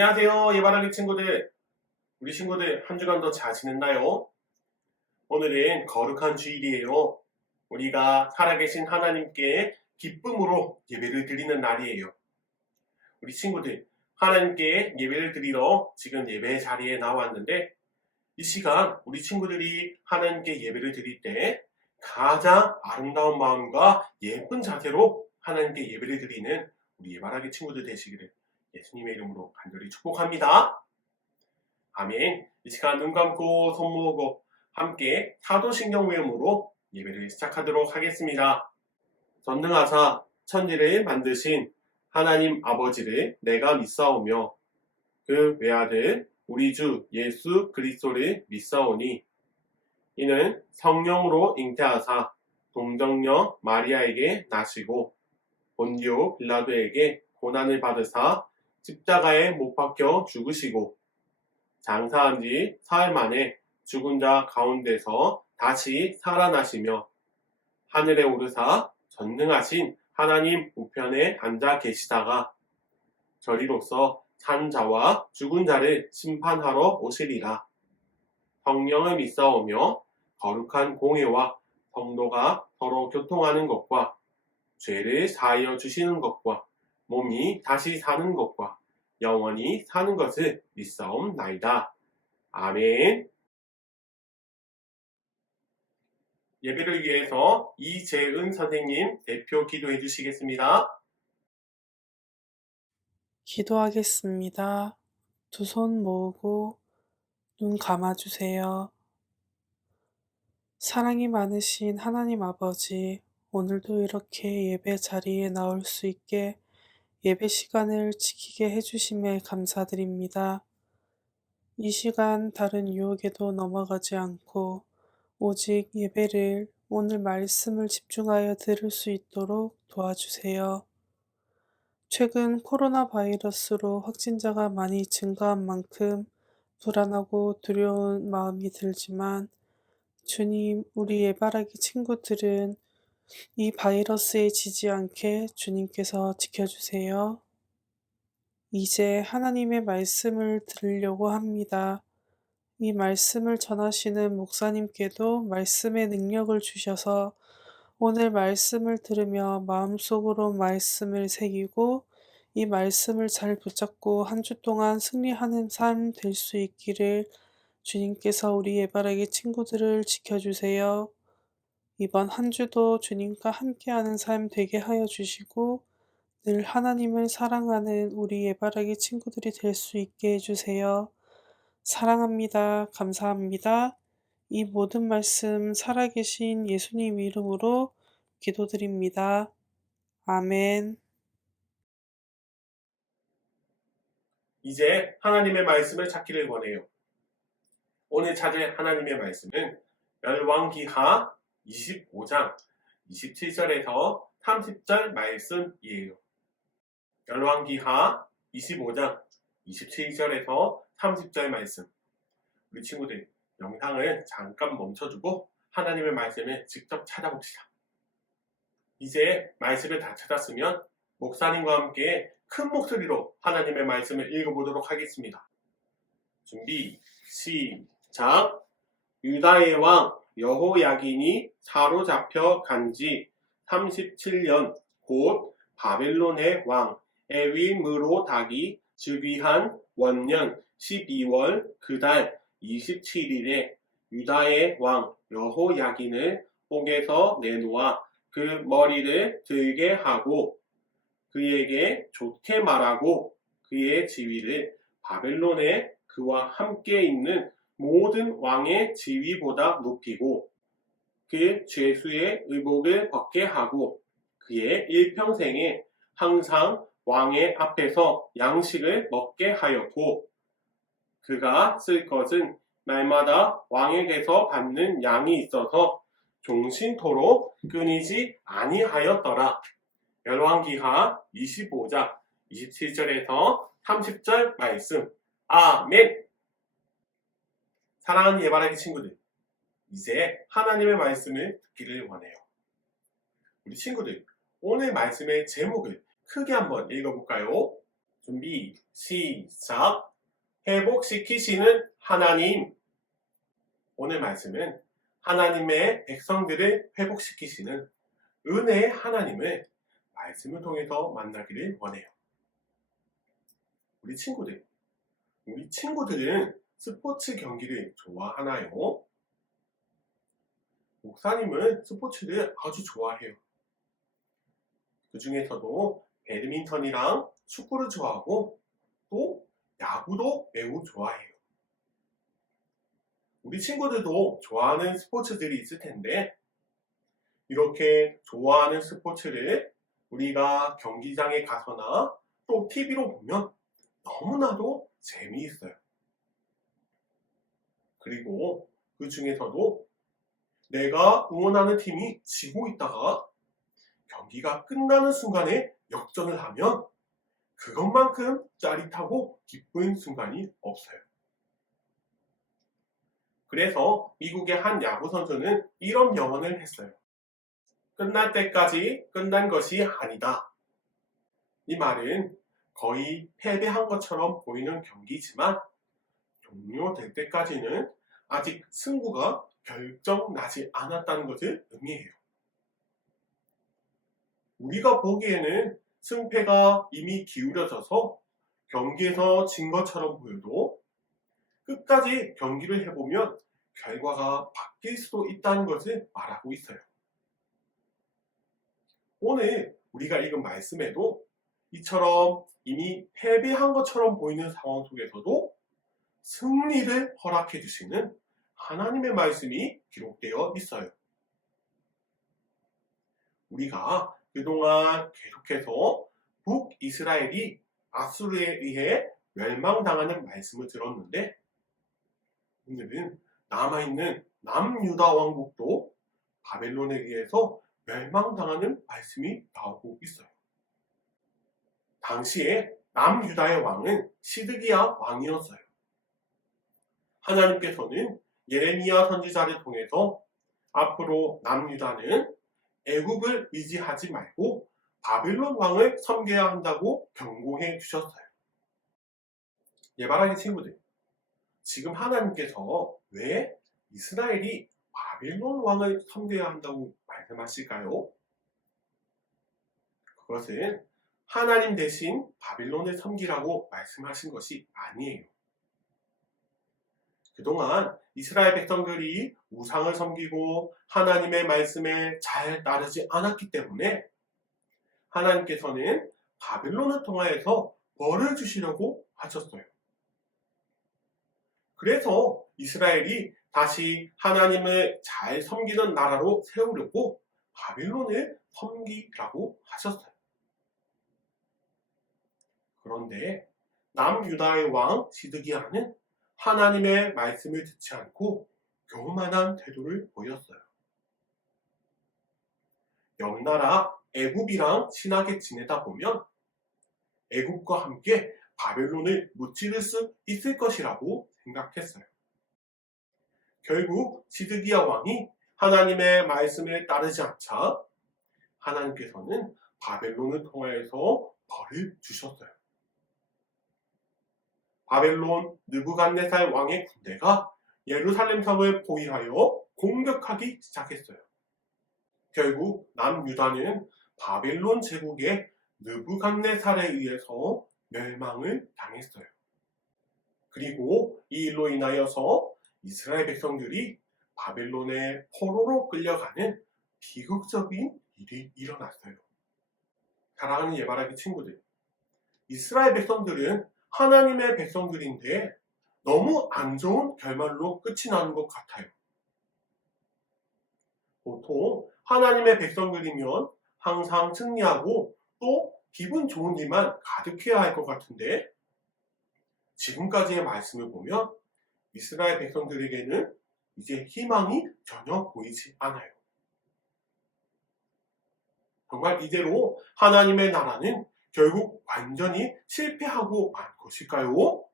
안녕하세요, 예바라기 친구들. 우리 친구들 한 주간도 잘 지냈나요? 오늘은 거룩한 주일이에요. 우리가 살아계신 하나님께 기쁨으로 예배를 드리는 날이에요. 우리 친구들, 하나님께 예배를 드리러 지금 예배 자리에 나왔는데, 이 시간 우리 친구들이 하나님께 예배를 드릴 때 가장 아름다운 마음과 예쁜 자세로 하나님께 예배를 드리는 우리 예바라기 친구들 되시기를 예수님의 이름으로 간절히 축복합니다. 아멘. 이 시간 눈 감고 손 모으고 함께 사도신경 외음으로 예배를 시작하도록 하겠습니다. 전능하사 천지를 만드신 하나님 아버지를 내가 믿사오며 그 외아들 우리 주 예수 그리스도를 믿사오니 이는 성령으로 잉태하사 동정녀 마리아에게 나시고 본디오 빌라도에게 고난을 받으사 십자가에 못 박혀 죽으시고 장사한 지 사흘 만에 죽은 자 가운데서 다시 살아나시며 하늘에 오르사 전능하신 하나님 우편에 앉아 계시다가 저리로서 산 자와 죽은 자를 심판하러 오시리라. 성령을 믿사오며 거룩한 공회와 성도가 서로 교통하는 것과 죄를 사하여 주시는 것과 몸이 다시 사는 것과 영원히 사는 것을 믿사옵나이다. 아멘. 예배를 위해서 이재은 선생님 대표 기도해 주시겠습니다. 기도하겠습니다. 두 손 모으고 눈 감아주세요. 사랑이 많으신 하나님 아버지, 오늘도 이렇게 예배 자리에 나올 수 있게 예배 시간을 지키게 해주심에 감사드립니다. 이 시간 다른 유혹에도 넘어가지 않고 오직 예배를 오늘 말씀을 집중하여 들을 수 있도록 도와주세요. 최근 코로나 바이러스로 확진자가 많이 증가한 만큼 불안하고 두려운 마음이 들지만 주님, 우리 예바라기 친구들은 이 바이러스에 지지 않게 주님께서 지켜주세요. 이제 하나님의 말씀을 들으려고 합니다. 이 말씀을 전하시는 목사님께도 말씀의 능력을 주셔서 오늘 말씀을 들으며 마음속으로 말씀을 새기고 이 말씀을 잘 붙잡고 한 주 동안 승리하는 삶 될 수 있기를 주님께서 우리 예바라기 친구들을 지켜주세요. 이번 한 주도 주님과 함께하는 삶 되게 하여 주시고 늘 하나님을 사랑하는 우리 예바라기 친구들이 될 수 있게 해주세요. 사랑합니다. 감사합니다. 이 모든 말씀 살아계신 예수님 이름으로 기도드립니다. 아멘. 이제 하나님의 말씀을 찾기를 원해요. 오늘 찾을 하나님의 말씀은 열왕기하 25장 27절에서 30절 말씀이에요. 열왕기하 25장 27절에서 30절 말씀. 우리 친구들 영상을 잠깐 멈춰두고 하나님의 말씀을 직접 찾아봅시다. 이제 말씀을 다 찾았으면 목사님과 함께 큰 목소리로 하나님의 말씀을 읽어보도록 하겠습니다. 준비 시작. 유다의 왕 여호야긴이 사로잡혀 간지 37년 곧 바벨론의 왕 에위므로닥이 즉위한 원년 12월 그달 27일에 유다의 왕 여호야긴을 옥에서 내놓아 그 머리를 들게 하고 그에게 좋게 말하고 그의 지위를 바벨론에 그와 함께 있는 모든 왕의 지위보다 높이고 그 죄수의 의복을 벗게 하고 그의 일평생에 항상 왕의 앞에서 양식을 먹게 하였고 그가 쓸 것은 날마다 왕에게서 받는 양이 있어서 종신토록 끊이지 아니하였더라. 열왕기하 25장 27절에서 30절 말씀. 아멘. 사랑하는 예바라기 친구들, 이제 하나님의 말씀을 듣기를 원해요. 우리 친구들, 오늘 말씀의 제목을 크게 한번 읽어볼까요? 준비, 시작! 회복시키시는 하나님. 오늘 말씀은 하나님의 백성들을 회복시키시는 은혜의 하나님을 말씀을 통해서 만나기를 원해요. 우리 친구들은 스포츠 경기를 좋아하나요? 목사님은 스포츠를 아주 좋아해요. 그 중에서도 배드민턴이랑 축구를 좋아하고 또 야구도 매우 좋아해요. 우리 친구들도 좋아하는 스포츠들이 있을 텐데 이렇게 좋아하는 스포츠를 우리가 경기장에 가서나 또 TV로 보면 너무나도 재미있어요. 그리고 그 중에서도 내가 응원하는 팀이 지고 있다가 경기가 끝나는 순간에 역전을 하면 그것만큼 짜릿하고 기쁜 순간이 없어요. 그래서 미국의 한 야구 선수는 이런 명언을 했어요. 끝날 때까지 끝난 것이 아니다. 이 말은 거의 패배한 것처럼 보이는 경기지만 종료될 때까지는 아직 승부가 결정나지 않았다는 것을 의미해요. 우리가 보기에는 승패가 이미 기울어져서 경기에서 진 것처럼 보여도 끝까지 경기를 해보면 결과가 바뀔 수도 있다는 것을 말하고 있어요. 오늘 우리가 읽은 말씀에도 이처럼 이미 패배한 것처럼 보이는 상황 속에서도 승리를 허락해 주시는 하나님의 말씀이 기록되어 있어요. 우리가 그동안 계속해서 북이스라엘이 아수르에 의해 멸망당하는 말씀을 들었는데 오늘은 남아있는 남유다 왕국도 바벨론에 의해서 멸망당하는 말씀이 나오고 있어요. 당시에 남유다의 왕은 시드기야 왕이었어요. 하나님께서는 예레미야 선지자를 통해서 앞으로 남유다는 애굽을 의지하지 말고 바벨론 왕을 섬겨야 한다고 경고해 주셨어요. 예바라기 친구들, 지금 하나님께서 왜 이스라엘이 바벨론 왕을 섬겨야 한다고 말씀하실까요? 그것은 하나님 대신 바벨론을 섬기라고 말씀하신 것이 아니에요. 그동안 이스라엘 백성들이 우상을 섬기고 하나님의 말씀에 잘 따르지 않았기 때문에 하나님께서는 바벨론을 통하여서 벌을 주시려고 하셨어요. 그래서 이스라엘이 다시 하나님을 잘 섬기는 나라로 세우려고 바벨론을 섬기라고 하셨어요. 그런데 남유다의 왕 시드기야는 하나님의 말씀을 듣지 않고 교만한 태도를 보였어요. 옆나라 애굽이랑 친하게 지내다 보면 애굽과 함께 바벨론을 무찌를 수 있을 것이라고 생각했어요. 결국 시드기야 왕이 하나님의 말씀을 따르지 않자 하나님께서는 바벨론을 통하여서 벌을 주셨어요. 바벨론 느부갓네살 왕의 군대가 예루살렘 성을 포위하여 공격하기 시작했어요. 결국 남유다는 바벨론 제국의 느부갓네살에 의해서 멸망을 당했어요. 그리고 이 일로 인하여서 이스라엘 백성들이 바벨론의 포로로 끌려가는 비극적인 일이 일어났어요. 사랑하는 예바라기 친구들, 이스라엘 백성들은 하나님의 백성들인데 너무 안 좋은 결말로 끝이 나는 것 같아요. 보통 하나님의 백성들이면 항상 승리하고 또 기분 좋은 일만 가득해야 할 것 같은데 지금까지의 말씀을 보면 이스라엘 백성들에게는 이제 희망이 전혀 보이지 않아요. 정말 이대로 하나님의 나라는 결국 완전히 실패하고 만 것일까요?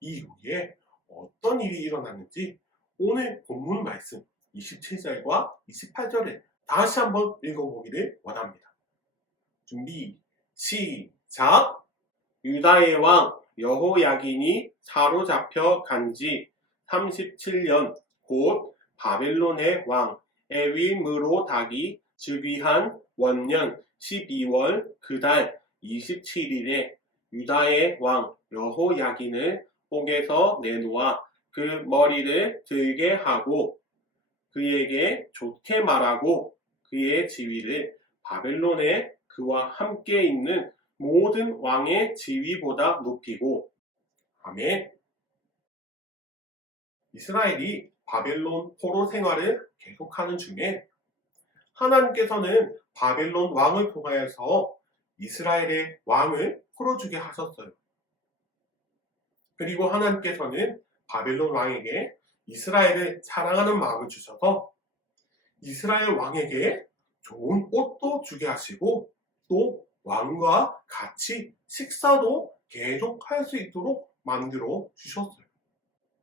이후에 어떤 일이 일어났는지 오늘 본문 말씀 27절과 28절을 다시 한번 읽어보기를 원합니다. 준비, 시작! 유다의 왕 여호야긴이 사로잡혀 간지 37년 곧 바벨론의 왕 에위므로닥이 즉위한 원년 12월 그달 27일에 유다의 왕 여호야긴을 옥에서 내놓아 그 머리를 들게 하고 그에게 좋게 말하고 그의 지위를 바벨론에 그와 함께 있는 모든 왕의 지위보다 높이고 아멘. 이스라엘이 바벨론 포로 생활을 계속하는 중에 하나님께서는 바벨론 왕을 통하여서 이스라엘의 왕을 풀어주게 하셨어요. 그리고 하나님께서는 바벨론 왕에게 이스라엘을 사랑하는 마음을 주셔서 이스라엘 왕에게 좋은 옷도 주게 하시고 또 왕과 같이 식사도 계속 할 수 있도록 만들어 주셨어요.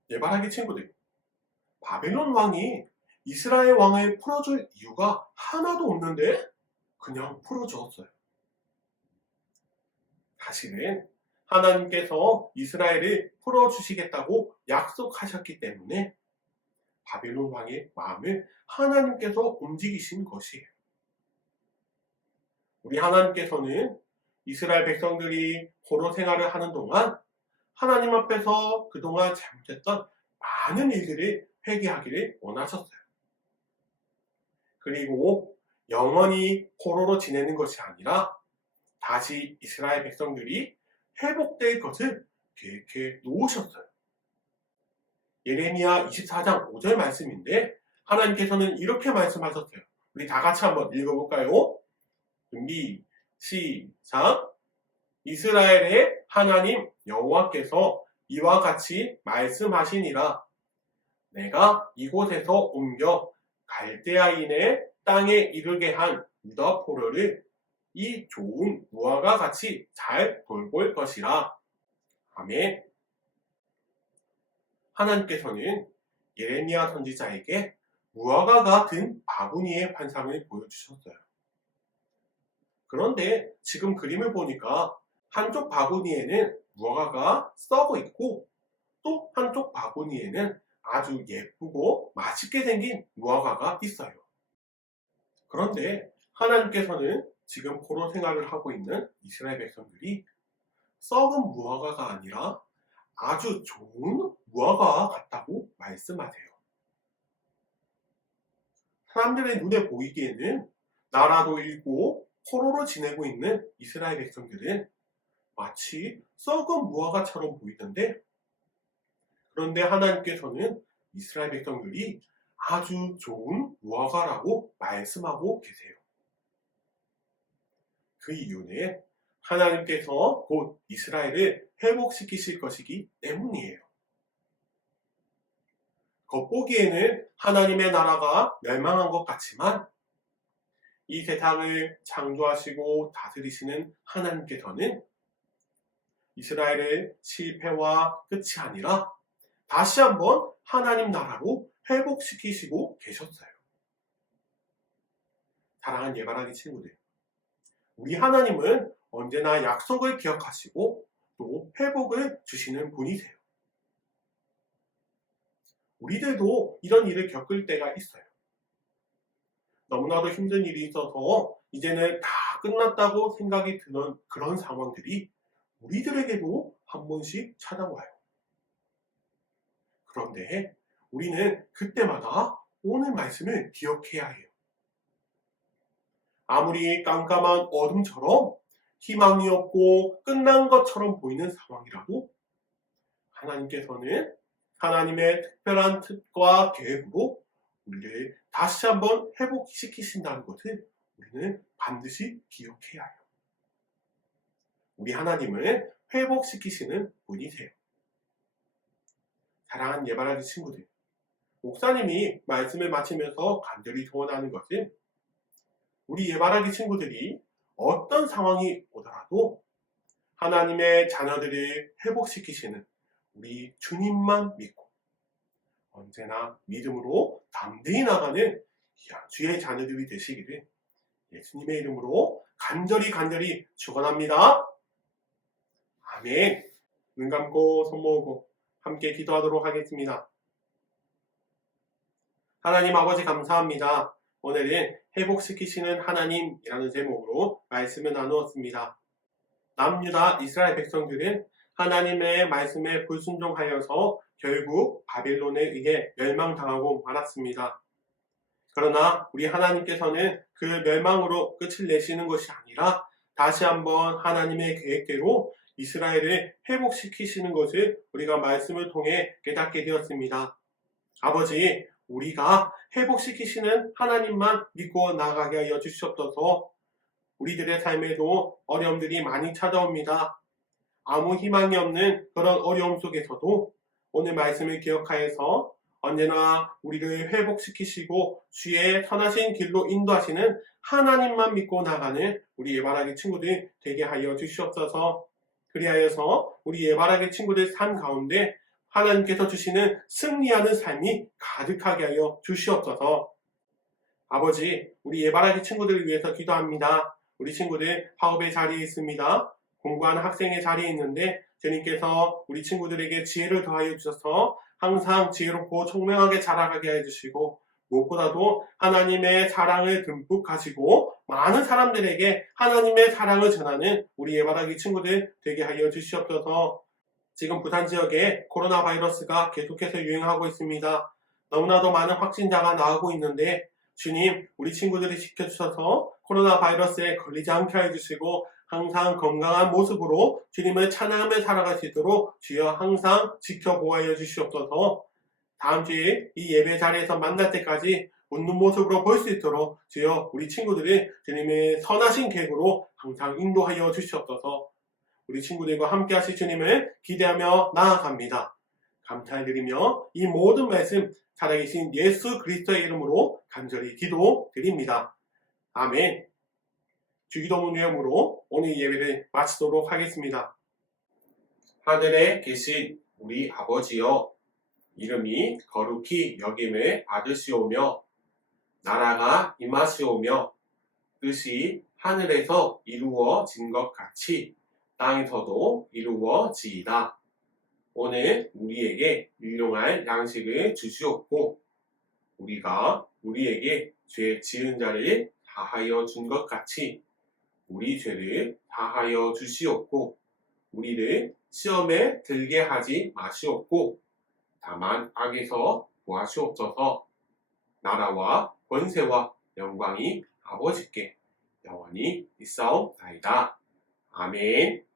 예발하기 친구들, 바벨론 왕이 이스라엘 왕을 풀어줄 이유가 하나도 없는데 그냥 풀어주었어요. 사실은 하나님께서 이스라엘을 풀어주시겠다고 약속하셨기 때문에 바벨론 왕의 마음을 하나님께서 움직이신 것이에요. 우리 하나님께서는 이스라엘 백성들이 포로 생활을 하는 동안 하나님 앞에서 그동안 잘못했던 많은 일들을 회개하기를 원하셨어요. 그리고 영원히 포로로 지내는 것이 아니라 다시 이스라엘 백성들이 회복될 것을 계획해 놓으셨어요. 예레미야 24장 5절 말씀인데 하나님께서는 이렇게 말씀하셨어요. 우리 다 같이 한번 읽어볼까요? 준비, 시작! 이스라엘의 하나님 여호와께서 이와 같이 말씀하시니라. 내가 이곳에서 옮겨 갈대아인의 땅에 이르게 한 유다 포로를 이 좋은 무화과 같이 잘 돌볼 것이라. 아멘. 하나님께서는 예레미야 선지자에게 무화과 같은 바구니의 환상을 보여주셨어요. 그런데 지금 그림을 보니까 한쪽 바구니에는 무화과가 썩어 있고 또 한쪽 바구니에는 아주 예쁘고 맛있게 생긴 무화과가 있어요. 그런데 하나님께서는 지금 포로 생활을 하고 있는 이스라엘 백성들이 썩은 무화과가 아니라 아주 좋은 무화과와 같다고 말씀하세요. 사람들의 눈에 보이기에는 나라도 잃고 포로로 지내고 있는 이스라엘 백성들은 마치 썩은 무화과처럼 보이던데 그런데 하나님께서는 이스라엘 백성들이 아주 좋은 무화과라고 말씀하고 계세요. 그 이유는 하나님께서 곧 이스라엘을 회복시키실 것이기 때문이에요. 겉보기에는 하나님의 나라가 멸망한 것 같지만 이 세상을 창조하시고 다스리시는 하나님께서는 이스라엘의 실패와 끝이 아니라 다시 한번 하나님 나라로 회복시키시고 계셨어요. 사랑하는 예발하기 친구들, 우리 하나님은 언제나 약속을 기억하시고 또 회복을 주시는 분이세요. 우리들도 이런 일을 겪을 때가 있어요. 너무나도 힘든 일이 있어서 이제는 다 끝났다고 생각이 드는 그런 상황들이 우리들에게도 한 번씩 찾아와요. 그런데 우리는 그때마다 오늘 말씀을 기억해야 해요. 아무리 깜깜한 어둠처럼 희망이 없고 끝난 것처럼 보이는 상황이라도 하나님께서는 하나님의 특별한 뜻과 계획으로 우리를 다시 한번 회복시키신다는 것을 우리는 반드시 기억해야 해요. 우리 하나님을 회복시키시는 분이세요. 사랑하는 예발하기 친구들, 목사님이 말씀을 마치면서 간절히 소원하는 것은 우리 예발하기 친구들이 어떤 상황이 오더라도 하나님의 자녀들을 회복시키시는 우리 주님만 믿고 언제나 믿음으로 담대히 나가는 주의 자녀들이 되시기를 예수님의 이름으로 간절히 축원합니다. 아멘. 눈 감고 손 모으고 함께 기도하도록 하겠습니다. 하나님 아버지 감사합니다. 오늘은 회복시키시는 하나님이라는 제목으로 말씀을 나누었습니다. 남유다 이스라엘 백성들은 하나님의 말씀에 불순종하여서 결국 바벨론에 의해 멸망당하고 말았습니다. 그러나 우리 하나님께서는 그 멸망으로 끝을 내시는 것이 아니라 다시 한번 하나님의 계획대로 이스라엘을 회복시키시는 것을 우리가 말씀을 통해 깨닫게 되었습니다. 아버지, 우리가 회복시키시는 하나님만 믿고 나아가게 하여 주시옵소서. 우리들의 삶에도 어려움들이 많이 찾아옵니다. 아무 희망이 없는 그런 어려움 속에서도 오늘 말씀을 기억하여서 언제나 우리를 회복시키시고 주의 선하신 길로 인도하시는 하나님만 믿고 나가는 우리 예바라기 친구들 되게 하여 주시옵소서. 그리하여서 우리 예바라기 친구들 삶 가운데 하나님께서 주시는 승리하는 삶이 가득하게 하여 주시옵소서. 아버지, 우리 예바라기 친구들을 위해서 기도합니다. 우리 친구들 학업의 자리에 있습니다. 공부하는 학생의 자리에 있는데 주님께서 우리 친구들에게 지혜를 더하여 주셔서 항상 지혜롭고 총명하게 자라가게 해주시고 무엇보다도 하나님의 사랑을 듬뿍 가지고 많은 사람들에게 하나님의 사랑을 전하는 우리 예바라기 친구들 되게 하여 주시옵소서. 지금 부산 지역에 코로나 바이러스가 계속해서 유행하고 있습니다. 너무나도 많은 확진자가 나오고 있는데 주님, 우리 친구들이 지켜주셔서 코로나 바이러스에 걸리지 않게 해주시고 항상 건강한 모습으로 주님을 찬양하며 살아갈 수 있도록 주여 항상 지켜보아여 주시옵소서. 다음 주에 이 예배 자리에서 만날 때까지 웃는 모습으로 볼 수 있도록 주여 우리 친구들이 주님의 선하신 계획으로 항상 인도하여 주시옵소서. 우리 친구들과 함께 하실 주님을 기대하며 나아갑니다. 감사드리며 이 모든 말씀 살아계신 예수 그리스도의 이름으로 간절히 기도드립니다. 아멘. 주기도문 외음으로 오늘 예배를 마치도록 하겠습니다. 하늘에 계신 우리 아버지여, 이름이 거룩히 여김을 받으시오며 나라가 임하시오며 뜻이 하늘에서 이루어진 것 같이 땅에서도 이루어지이다. 오늘 우리에게 일용할 양식을 주시옵고 우리가 우리에게 죄 지은 자를 다하여 준 것 같이 우리 죄를 다하여 주시옵고 우리를 시험에 들게 하지 마시옵고 다만 악에서 구하시옵소서. 나라와 권세와 영광이 아버지께 영원히 있사옵나이다. 아멘.